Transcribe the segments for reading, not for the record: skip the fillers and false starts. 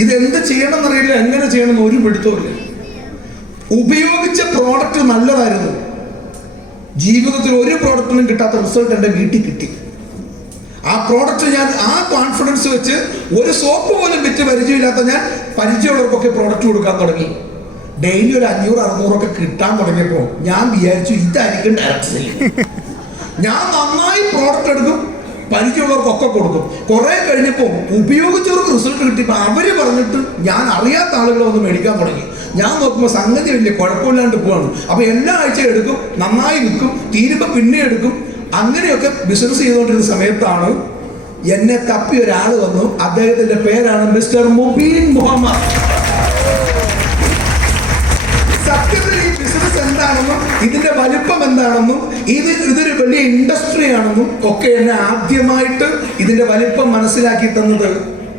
ഇതെന്ത് ചെയ്യണം എന്നറിയില്ല, എങ്ങനെ ചെയ്യണം എന്ന് ഒരു പിടുത്തമില്ല. ഉപയോഗിച്ച പ്രോഡക്റ്റ് നല്ലതായിരുന്നു, ജീവിതത്തിൽ ഒരു പ്രോഡക്റ്റിനും കിട്ടാത്ത റിസൾട്ട് എൻ്റെ വീട്ടിൽ കിട്ടി. ആ പ്രോഡക്റ്റ് ഞാൻ ആ കോൺഫിഡൻസ് വെച്ച് ഒരു സോപ്പ് പോലും വിറ്റ് പരിചയമില്ലാത്ത ഞാൻ പരിചയമുള്ളവർക്കൊക്കെ പ്രോഡക്റ്റ് കൊടുക്കാൻ തുടങ്ങി. ഡെയിലി ഒരു 500-600 കിട്ടാൻ തുടങ്ങിയപ്പോൾ ഞാൻ വിചാരിച്ചു ഇതായിരിക്കും ഡയറക്റ്റ് സെല്ലിംഗ്. ഞാൻ നന്നായി പ്രോഡക്റ്റ് എടുക്കും, പരിചയമുള്ളവർക്കൊക്കെ കൊടുക്കും. കുറെ കഴിഞ്ഞപ്പോൾ ഉപയോഗിച്ചവർക്ക് റിസൾട്ട് കിട്ടിയപ്പോൾ അവര് പറഞ്ഞിട്ട് ഞാൻ അറിയാത്ത ആളുകൾ വന്ന് മേടിക്കാൻ തുടങ്ങി. ഞാൻ നോക്കുമ്പോൾ സംഗതി വലിയ കുഴപ്പമില്ലാണ്ട് പോവാണ്. അപ്പൊ എല്ലാ ആഴ്ചയും എടുക്കും, നന്നായി വിൽക്കും, തീരുമ്പോൾ പിന്നെ എടുക്കും. അങ്ങനെയൊക്കെ ബിസിനസ് ചെയ്തുകൊണ്ടിരുന്ന സമയത്താണ് എന്നെ തപ്പി ഒരാൾ വന്നു. അദ്ദേഹത്തിന്റെ പേരാണ് മിസ്റ്റർ മുബീൻ മുഹമ്മദ്. സത്യത്തിൽ ഈ ബിസിനസ് എന്താണെന്നും ഇതിന്റെ വലിപ്പം എന്താണെന്നും ഇതൊരു വലിയ ഇൻഡസ്ട്രി ആണെന്നും ഒക്കെ എന്നെ ആദ്യമായിട്ട് ഇതിന്റെ വലിപ്പം മനസ്സിലാക്കി തന്നത്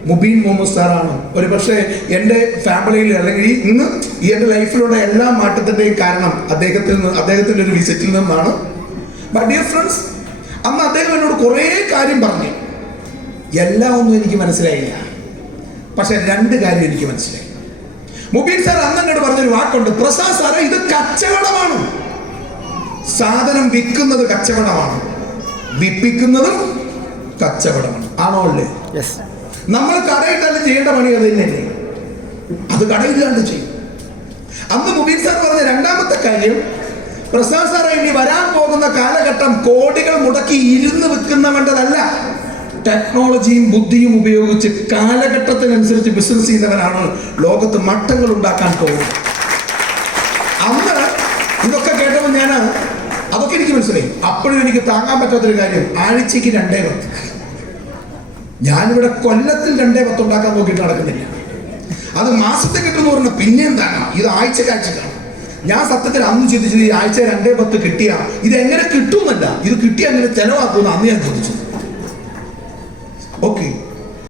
മുബീൻ മുഹമ്മദ് സാറാണ്. ഒരു പക്ഷേ എൻ്റെ ഫാമിലിയിൽ അല്ലെങ്കിൽ ഇന്ന് എൻ്റെ ലൈഫിലുള്ള എല്ലാ മാറ്റത്തിൻ്റെയും കാരണം അദ്ദേഹത്തിൻ്റെ ഒരു വിസിറ്റിൽ നിന്നാണ്. ബട്ട് ഡിയർ ഫ്രണ്ട്സ്, അന്ന് അദ്ദേഹം എന്നോട് കുറേ കാര്യം പറഞ്ഞു. എല്ലാം ഒന്നും എനിക്ക് മനസ്സിലായില്ല, പക്ഷെ 2 കാര്യം എനിക്ക് മനസ്സിലായി. മുബീൻ സാർ അന്ന് എന്നോട് പറഞ്ഞൊരു വാക്കുണ്ട്, പ്രസാദ് സാറേ, ഇത് കച്ചവടമാണ്. സാധനം വിൽക്കുന്നത് കച്ചവടമാണ്, വിൽപ്പിക്കുന്നതും കച്ചവടമാണ്. ആണോ അല്ലേ? നമ്മൾ കടയിട്ടാലും ചെയ്യേണ്ട പണി അത് തന്നെയല്ലേ, അത് കടയില്ലാണ്ട് ചെയ്യും. അന്ന് മുബീൻ സാർ പറഞ്ഞ 2ാമത്തെ കാര്യം, പ്രസാദ് സാറേ, ഇനി വരാൻ പോകുന്ന കാലഘട്ടം കോടികൾ മുടക്കി ഇരുന്ന് വിൽക്കുന്നവൻ്റെതല്ല, ടെക്നോളജിയും ബുദ്ധിയും ഉപയോഗിച്ച് കാലഘട്ടത്തിനനുസരിച്ച് ബിസിനസ് ചെയ്യുന്നവരാണ് ലോകത്ത് മട്ടങ്ങൾ ഉണ്ടാക്കാൻ പോകുന്നത്. അന്ന് ഇതൊക്കെ കേട്ടപ്പോൾ അതൊക്കെ എനിക്ക് മനസ്സിലായി. അപ്പോഴും എനിക്ക് താങ്ങാൻ പറ്റാത്തൊരു കാര്യം, ആഴ്ചക്ക് 2 ഞാനിവിടെ കൊല്ലത്തിൽ 2 ഉണ്ടാക്കാൻ നോക്കിയിട്ട് നടക്കുന്നില്ല. അത് മാസത്തെ കിട്ടുമെന്ന് പറഞ്ഞാൽ പിന്നെയും താങ്ങാം, ഇത് ആഴ്ചക്കാഴ്ചക്കാണ്. ഞാൻ സത്യത്തിൽ അന്ന് ചിന്തിച്ചത് ഈ ആഴ്ച 2 കിട്ടിയാ ഇതെങ്ങനെ കിട്ടുമെന്നല്ല, ഇത് കിട്ടിയാൽ എങ്ങനെ ചെലവാക്കുമെന്ന് അന്ന് ഞാൻ ചോദിച്ചു. ഓക്കെ,